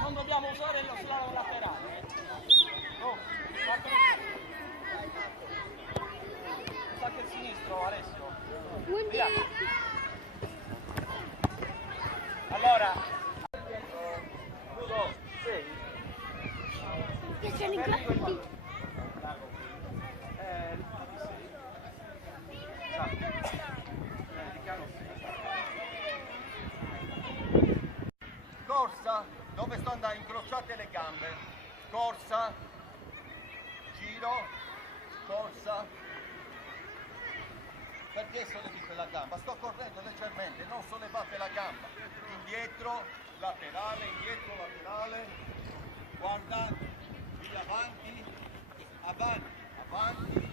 Non dobbiamo usare lo slalom laterale. Oh, stacca il sinistro, Alessio. Via. Allora, Ludo, sei. Che sono in classe. Corsa, dove sto andando? Incrociate le gambe. Corsa, giro, corsa. Perché sollevate la gamba? Sto correndo leggermente, non sollevate la gamba. Indietro, laterale, guarda, via avanti, avanti,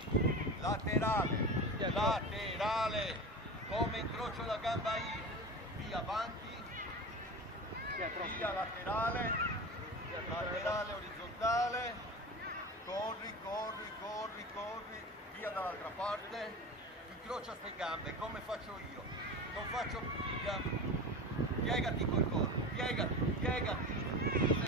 laterale, come incrocio la gamba io, via avanti, via laterale, orizzontale, corri, via dall'altra parte, incrocia ste gambe, come faccio io, non faccio, piegati col corpo, piegati.